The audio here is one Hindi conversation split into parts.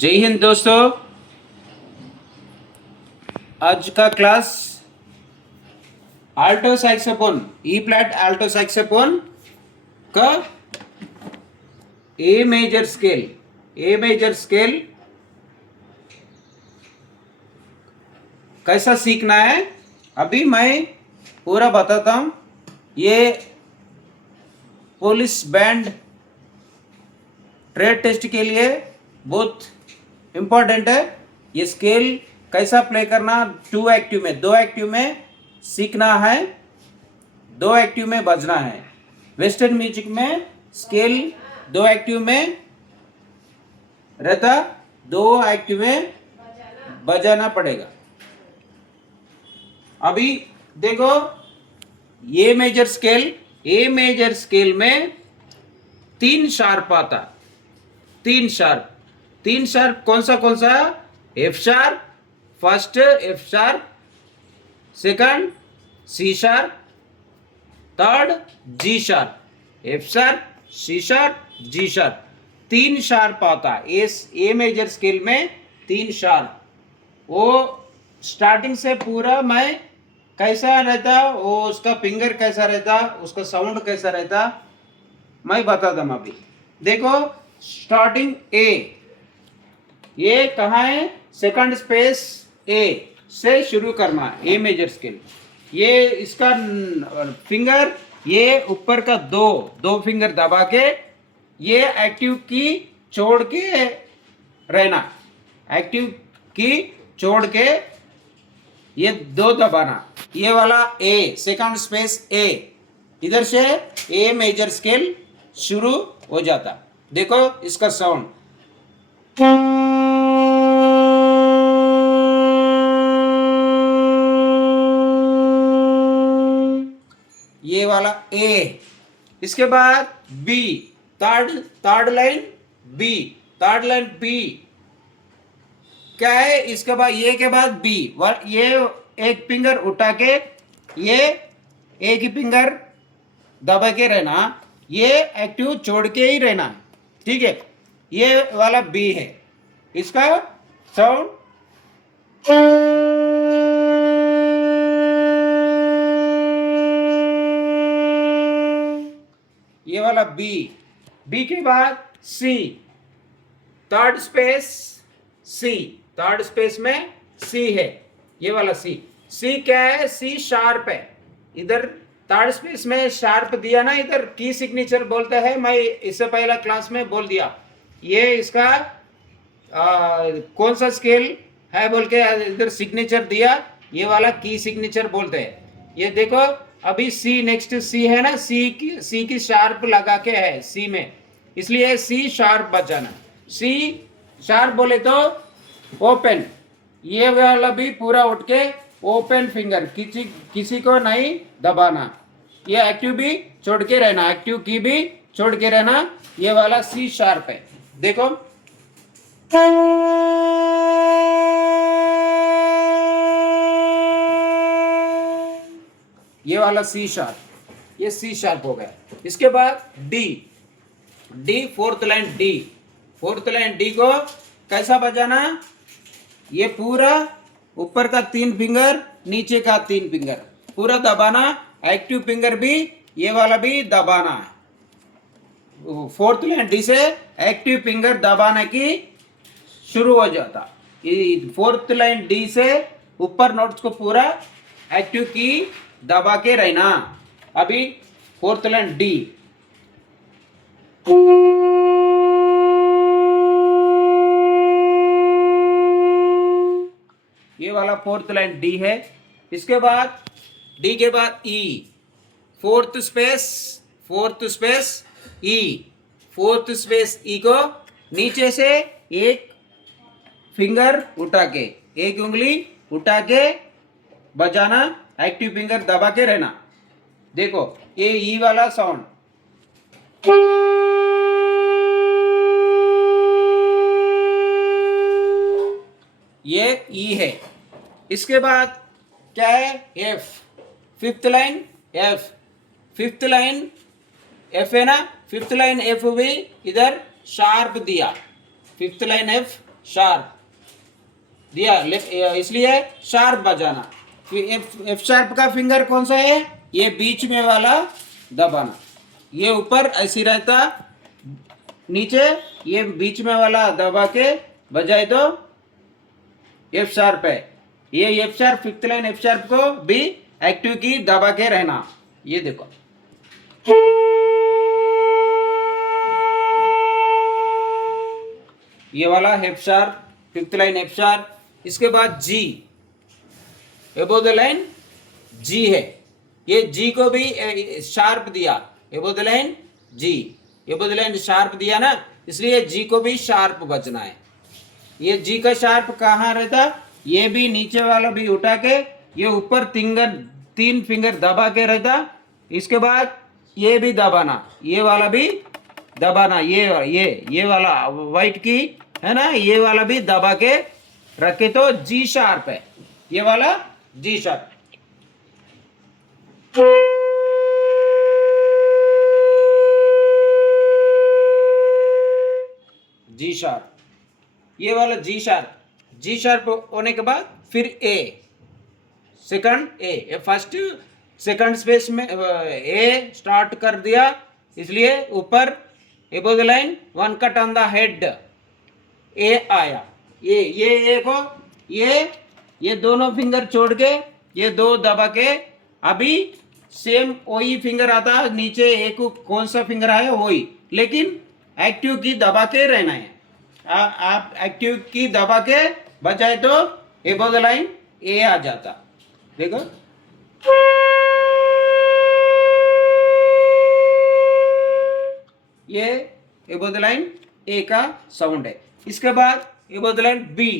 जय हिंद दोस्तों। आज का क्लास आल्टो सैक्सोफोन ई फ्लैट आल्टो सैक्सोफोन का ए मेजर स्केल कैसा सीखना है अभी मैं पूरा बताता हूँ। ये पुलिस बैंड ट्रेड टेस्ट के लिए बहुत इम्पोर्टेंट है। ये स्केल कैसा प्ले करना, दो एक्टिव में सीखना है, दो एक्टिव में बजना है। वेस्टर्न म्यूजिक में स्केल दो एक्टिव में रहता, दो एक्टिव में बजाना पड़ेगा। अभी देखो ए मेजर स्केल में तीन शार्प आता, तीन शार्प कौन सा F sharp first, F sharp second, C sharp third, G sharp, F sharp C sharp G sharp, तीन शार्प आता है। ए मेजर स्केल में तीन शार्प। वो स्टार्टिंग से पूरा मैं कैसा रहता, वो उसका फिंगर कैसा रहता, उसका साउंड कैसा रहता मैं बताता हूँ। अभी देखो स्टार्टिंग ए कहाँ है, सेकंड स्पेस ए से शुरू करना है। ए मेजर स्केल ये इसका फिंगर ये ऊपर का दो फिंगर दबा के ये एक्टिव की छोड़ के रहना, एक्टिव की छोड़ के ये दो दबाना। ये वाला ए सेकंड स्पेस ए, इधर से ए मेजर स्केल शुरू हो जाता। देखो इसका साउंड, ये वाला ए। इसके बाद बी, थर्ड लाइन बी क्या है। इसके बाद ये के बाद बी, ये एक फिंगर उठा के ये एक ही फिंगर दबा के रहना, ये एक्टिव छोड़ के ही रहना, ठीक है। ये वाला बी है। इसका साउंड ये वाला बी के बाद सी, थर्ड स्पेस में सी है। ये वाला सी क्या है, सी शार्प है। इधर थर्ड स्पेस में शार्प दिया ना, इधर की सिग्नेचर बोलते हैं। मैं इससे पहला क्लास में बोल दिया ये इसका कौन सा स्केल है बोल के इधर सिग्नेचर दिया, ये वाला की सिग्नेचर बोलते हैं। ये देखो अभी सी, नेक्स्ट सी है ना, सी की शार्प लगा के है सी में, इसलिए सी शार्प बजाना। सी शार्प बोले तो ओपन, ये वाला भी पूरा उठ के ओपन फिंगर, किसी को नहीं दबाना। ये एक्टिव भी छोड़ के रहना, एक्टिव की भी छोड़ के रहना। ये वाला सी शार्प है। देखो ये वाला सी शार्प, ये सी शार्प हो गया। इसके बाद डी फोर्थ लाइन डी को कैसा बजाना, ये पूरा ऊपर का तीन फिंगर नीचे का तीन फिंगर पूरा दबाना, एक्टिव फिंगर भी ये वाला भी दबाना है। फोर्थ लाइन डी से एक्टिव फिंगर दबाने की शुरू हो जाता। फोर्थ लाइन डी से ऊपर नोट्स को पूरा एक्टिव की दबा के रहना। अभी फोर्थ लाइन डी, ये वाला फोर्थ लाइन डी है। इसके बाद डी के बाद ई, फोर्थ स्पेस ई को नीचे से एक फिंगर उठा के, एक उंगली उठा के बजाना, एक्टिव फिंगर दबा के रहना। देखो ये ई वाला साउंड, ये ई है। इसके बाद क्या है, एफ, फिफ्थ लाइन एफ है ना, फिफ्थ लाइन एफ भी इधर शार्प दिया, फिफ्थ लाइन एफ शार्प दिया, इसलिए शार्प बजाना। एफ शार्प का फिंगर कौन सा है? ये बीच में वाला दबाना। ये ऊपर ऐसी रहता, नीचे ये बीच में वाला दबा के बजाए तो एफ शार्प है। ये F sharp, fifth line F sharp को भी एक्टिव की दबा के रहना। ये देखो, ये वाला F sharp, fifth line F sharp. इसके बाद जी, एबो द लाइन जी है। ये जी को भी शार्प दिया, एबो द लाइन जी, एबो द लाइन शार्प दिया ना, इसलिए जी को भी शार्प बजना है। ये जी का शार्प कहाँ रहता? ये भी नीचे वाला भी उठा के ये ऊपर तीन फिंगर दबा के रहता। इसके बाद ये भी दबाना, ये वाला भी दबाना, ये वाला वाइट की है ना, ये वाला भी दबा के रखे तो जी शार्प है। ये वाला जी शार्प। जी शार्प, ये वाला जी शार्प। जी शार्प होने के बाद फिर A, second A, first second space में ए स्टार्ट कर दिया, इसलिए ऊपर above the line one cut on the head A आया। ये ए को ये दोनों फिंगर छोड़ के ये दो दबा के अभी सेम वही फिंगर आता नीचे, एक कौन सा फिंगर आया वही, लेकिन एक्टिव की दबा के रहना है। आप एक्टिव की दबा के बजाए तो एबो द लाइन ए आ जाता। देखो, ये एबो द लाइन ए का साउंड है। इसके बाद एबो द लाइन बी,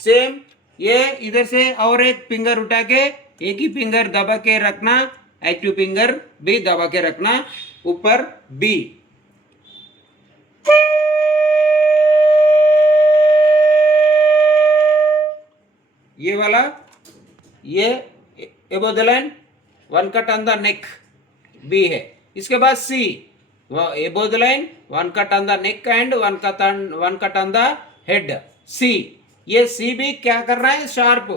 सेम ये इधर से और एक फिंगर उठा के एक ही फिंगर दबा के रखना, एक्टिव फिंगर भी दबा के रखना ऊपर बी। ये वाला ये above the line one cut on the neck B है। इसके बाद C, above the line one cut on the neck and one cut on the head C. ये सी भी क्या कर रहा है? शार्प।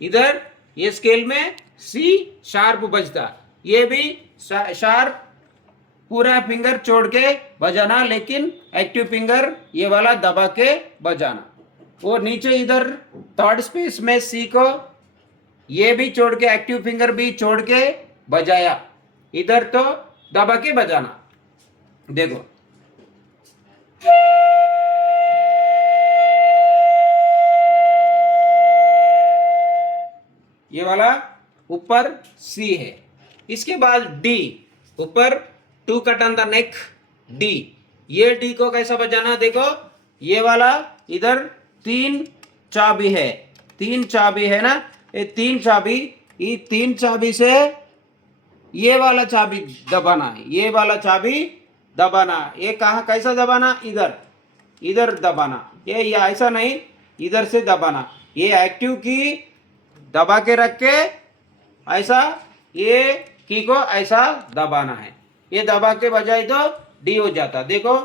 इधर ये स्केल में सी शार्प बजता, ये भी शार्प पूरा फिंगर छोड़ के बजाना, लेकिन एक्टिव फिंगर ये वाला दबा के बजाना। वो नीचे इधर थर्ड स्पेस में सी को ये भी छोड़ के एक्टिव फिंगर भी छोड़ के बजाया, इधर तो दबा के बजाना। देखो, ये वाला ऊपर सी है। इसके बाद डी, ऊपर to cut on the neck D. ये डी को कैसा बजाना? देखो, ये वाला इधर तीन चाबी है, तीन चाबी है ना, ये तीन चाबी से ये वाला चाबी दबाना है, ये वाला चाबी दबाना। ये कहाँ कैसा दबाना? इधर दबाना। ये ऐसा नहीं, इधर से दबाना। ये एक्टिव की दबा के रख के ऐसा ये की को ऐसा दबाना है। ये दबा के बजाय तो डी हो जाता। देखो,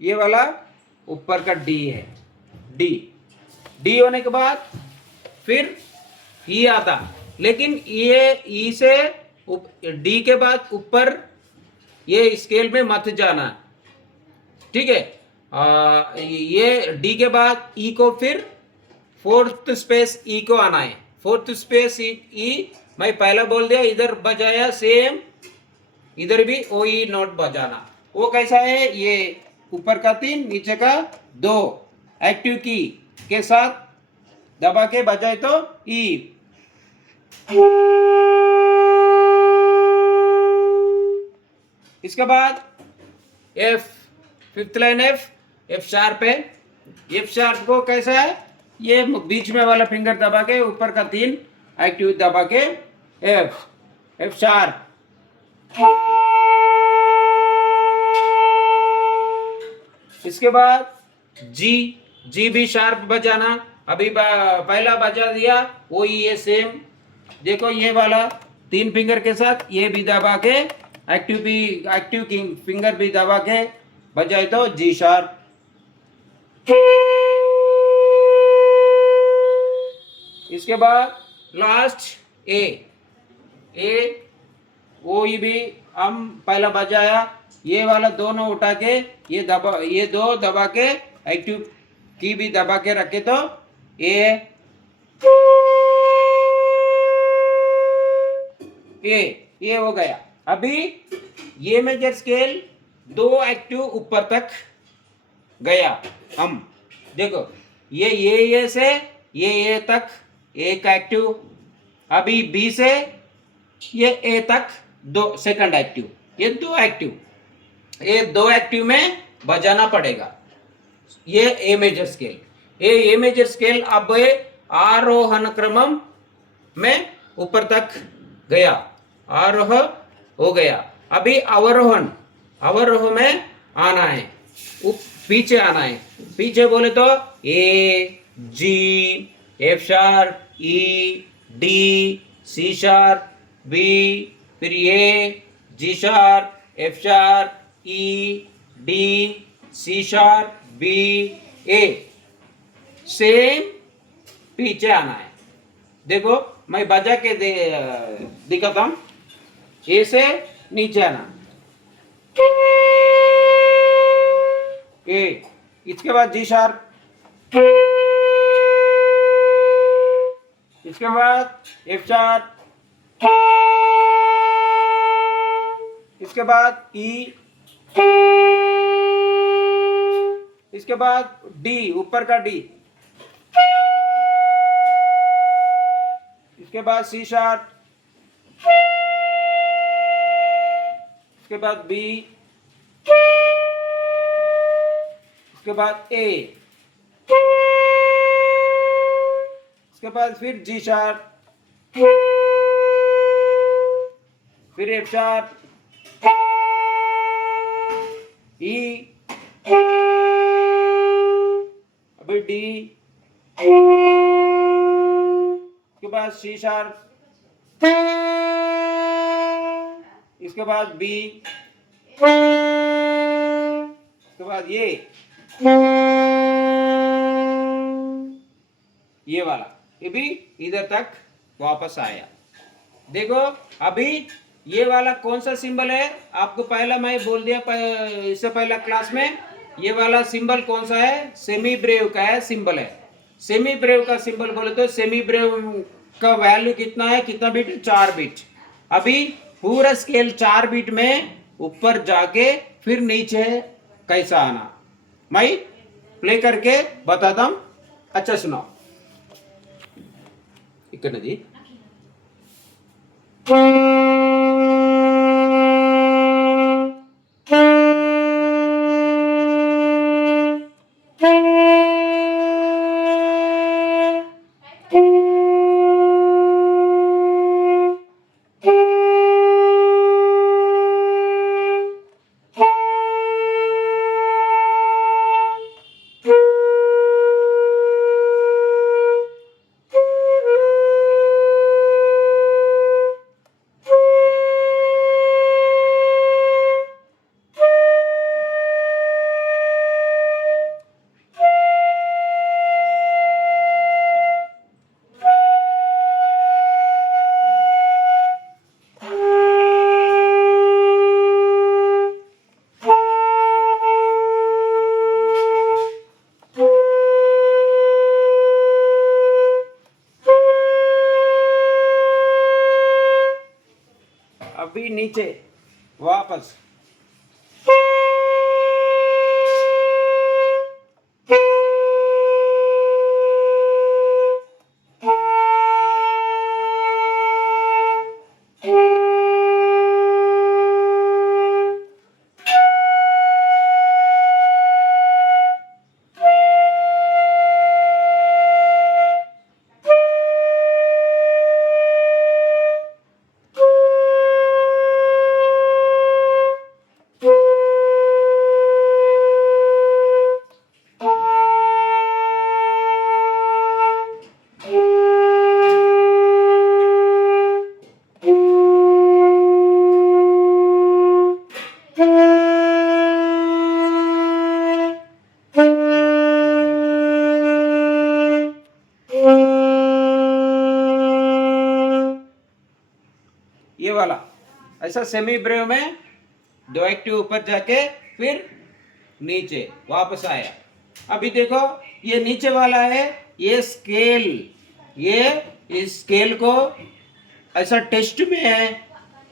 ये वाला ऊपर का डी है। डी होने के बाद फिर ई आता, लेकिन ये ई से डी के बाद ऊपर ये स्केल में मत जाना, ठीक है। ये डी के बाद ई को फिर फोर्थ स्पेस ई को आना है। फोर्थ स्पेस ई मैं पहला बोल दिया, इधर बजाया सेम, इधर भी ओ ई नोट बजाना। वो कैसा है? ये ऊपर का 3 नीचे का 2 एक्टिव की के साथ दबा के बजाए तो ई। इसके बाद F, fifth line F sharp है। एफ शार्प को कैसा है? ये बीच में वाला फिंगर दबा के ऊपर का 3 एक्टिव दबा के एफ शार्प। इसके बाद जी भी शार्प बजाना। अभी पहला बजा दिया वो ये सेम। देखो, ये वाला तीन फिंगर के साथ ये भी दबा के एक्टिव फिंगर भी दबा के बजाए तो जी शार्प। इसके बाद लास्ट ए। ए वो ही भी हम पहला बजाया, ये वाला दोनों उठा के ये दो दबा के एक्टिव की भी दबा के रखे तो ये हो गया। अभी ये मेजर स्केल दो एक्टिव ऊपर तक गया। हम देखो ये से ये तक एक एक्टिव, अभी बी से ये ए तक दो सेकंड एक्टिव, ये दो एक्टिव में बजाना पड़ेगा। ये ए मेजर स्केल। ए मेजर स्केल अब आरोहण क्रम में ऊपर तक गया, आरोह हो गया। अभी अवरोहण में आना है, पीछे आना है। पीछे बोले तो A G F sharp E D C sharp B, फिर A G sharp F sharp E D C sharp B A, same पीछे आना है। देखो मैं बजा के दिखाता हूं। ए से नीचे आना, ए, इसके बाद जी शार्प, इसके बाद एफ शार्प, इसके बाद ई, इसके बाद डी, ऊपर का डी, इसके बाद सी शार्प, इसके बाद बी, इसके बाद ए, इसके बाद फिर जी शार्प, फिर एफ शार्प, ई, अभी डी, इसके बाद सी शार्प, इसके बाद बी, इसके बाद ये वाला, ये भी इधर तक वापस आया। देखो अभी ये वाला कौन सा सिंबल है, आपको पहला मैं बोल दिया इससे पहला क्लास में। ये वाला सिंबल कौन सा है, सेमी ब्रेव का है सिंबल है। सेमी ब्रेव का सिंबल बोले तो सेमी ब्रेव का वैल्यू कितना है, कितना बिट, 4 बिट। अभी पूरा स्केल 4 बिट में ऊपर जाके फिर नीचे कैसा आना, मैं प्ले करके बताता हूं, अच्छा सुनाओ। ఇక్కడ नदी अभी नीचे वापस वाला, ऐसा सेमी ब्रेव में दो एक्टिव ऊपर जाके फिर नीचे वापस आया। अभी देखो ये नीचे वाला है, ये स्केल, ये इस स्केल को ऐसा टेस्ट में है,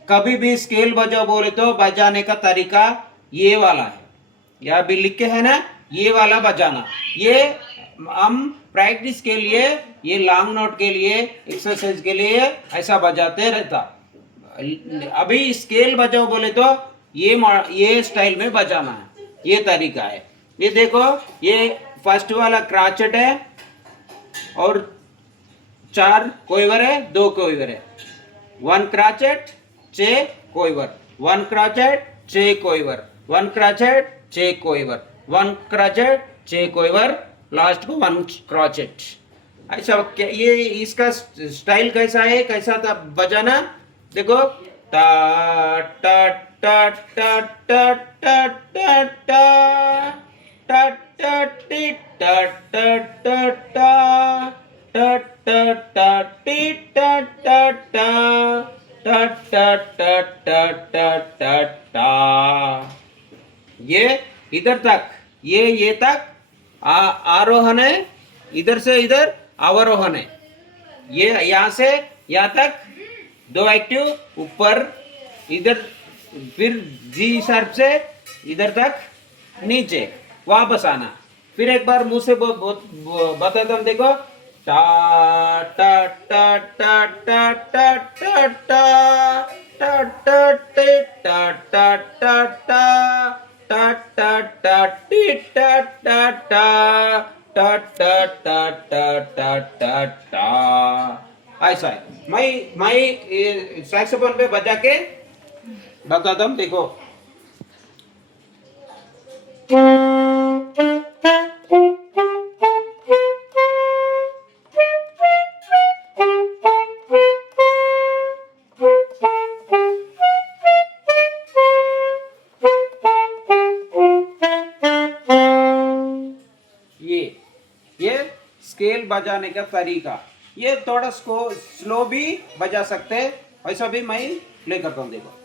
कभी भी स्केल बजाओ बोले तो बजाने का तरीका ये वाला है, या भी लिख के है ना, ये वाला बजाना। ये हम प्रैक्टिस के लिए, ये लॉन्ग नोट के लिए, एक्सरसाइज के लिए ऐसा बजाते रहता। अभी स्केल बजाओ बोले तो ये स्टाइल में बजाना है, ये तरीका है। ये देखो ये फर्स्ट वाला क्राचेट है और 4 कोइवर है, 2 कोइवर है, 1 क्राचेट 6 कोइवर, 1 क्राचेट 6 कोइवर, 1 क्राचेट 6 कोइवर, 1 क्राचेट 6 कोइवर, लास्ट को 1 क्राचेट। ऐसा ये इसका स्टाइल कैसा है, कैसा था बजाना, देखो टा टा टा टा टा टा टा टा टा टा टी टा टा टा टा टा टा टा टी टा टा टा टा टा टा टा टा टा टा। ये इधर तक, ये तक आरोहण है, इधर से इधर अवरोहण है। ये यहाँ से यहाँ तक 2 एक्टिव ऊपर, इधर फिर जी शार्प से इधर तक नीचे वापस आना। फिर एक बार मुंह से बताता हूँ, देखो टा टा टा टा टा टा टा टा टा टा टे टा टा टा टा टा टा टा टी टा टा टा टा टा टा टा टा टा टा। ऐसा है। मैं सैक्सोफोन पे बजा के बताता हूँ, देखो ये स्केल बजाने का तरीका। ये थोड़ा स्लो भी बजा सकते हैं, वैसा भी मैं प्ले करता हूँ, देखो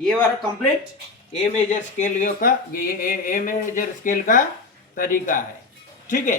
ये वाला कंप्लीट ए मेजर स्केल का, ए मेजर स्केल का तरीका है, ठीक है।